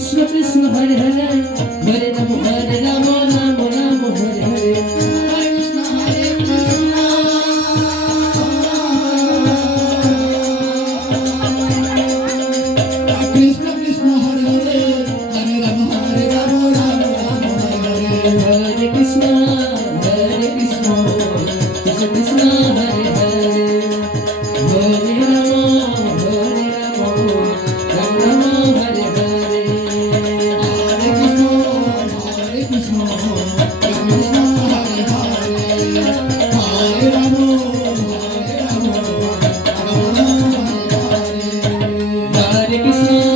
Krishna Krishna Hare Hare Hare Ram Ram Ram Hare Hare Krishna Krishna Hare Hare Hare Ram Ram Ram Hare Hare Hare Krishna Krishna Krishna Hare Hare Hare Ram Ram Ram Hare Hare Hare Krishna Krishna Krishna Hare Hare Hare Ram Ram Ram Hare Hare Hare Krishna